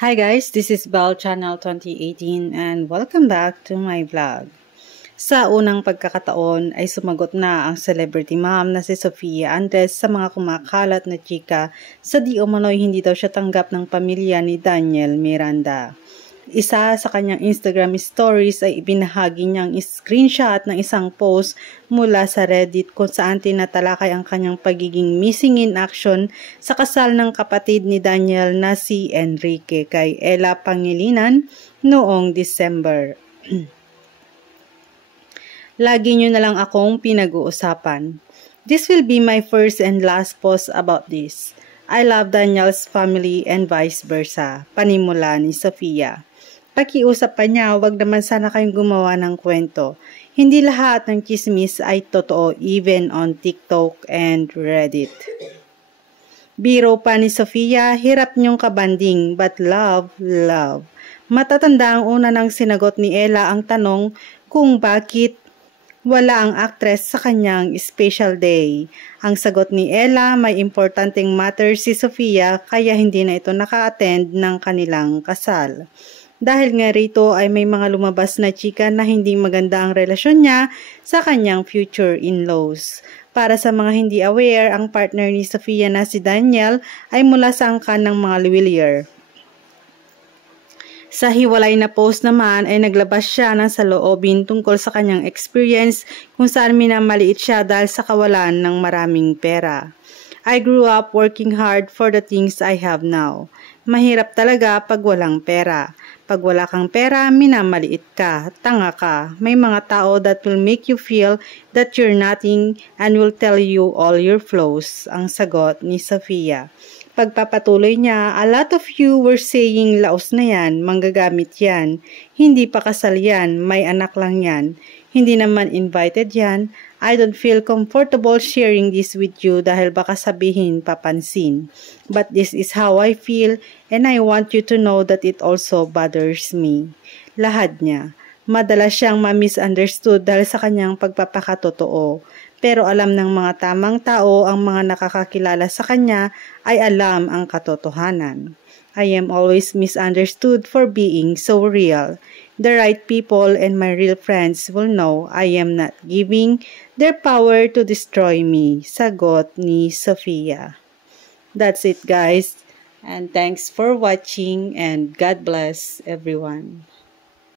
Hi guys, this is Bell Channel 2018 and welcome back to my vlog. Sa unang pagkakataon ay sumagot na ang celebrity mom na si Sofia Andres sa mga kumakalat na chika sa di umano'y hindi daw siya tanggap ng pamilya ni Daniel Miranda. Isa sa kanyang Instagram stories ay ibinahagi niyang screenshot ng isang post mula sa Reddit kung saan tinatalakay ang kanyang pagiging missing in action sa kasal ng kapatid ni Daniel na si Enrique kay Ella Pangilinan noong December. Lagi niyo na lang akong pinag-uusapan. This will be my first and last post about this. I love Daniel's family and vice versa. Panimula ni Sofia. Pakiusap pa niya, wag naman sana kayong gumawa ng kwento. Hindi lahat ng chismis ay totoo even on TikTok and Reddit. Biro pa ni Sofia, hirap niyong kabanding, but love, love. Matatanda ang una ng sinagot ni Ella ang tanong kung bakit wala ang actress sa kanyang special day. Ang sagot ni Ella, may importanteng matter si Sofia kaya hindi na ito naka-attend ng kanilang kasal. Dahil nga rito ay may mga lumabas na chika na hindi maganda ang relasyon niya sa kanyang future in-laws. Para sa mga hindi aware, ang partner ni Sofia na si Daniel ay mula sa angkan ng mga Luwilier. Sa hiwalay na post naman ay naglabas siya ng saloobin tungkol sa kanyang experience kung saan minamaliit siya dahil sa kawalan ng maraming pera. I grew up working hard for the things I have now. Mahirap talaga pag walang pera. Pag wala kang pera, minamaliit ka, tanga ka. May mga tao that will make you feel that you're nothing and will tell you all your flaws, ang sagot ni Sofia. Pagpapatuloy niya, a lot of you were saying laos na yan, manggagamit yan. Hindi pa kasal yan, may anak lang yan. Hindi naman invited yan. I don't feel comfortable sharing this with you dahil baka sabihin papansin. But this is how I feel and I want you to know that it also bothers me. Lahad niya. Madalas siyang ma-misunderstood dahil sa kanyang pagpapakatotoo. Pero alam ng mga tamang tao ang mga nakakakilala sa kanya ay alam ang katotohanan. I am always misunderstood for being so real. The right people and my real friends will know I am not giving their power to destroy me. Sagot ni Sofia. That's it guys. And thanks for watching and God bless everyone.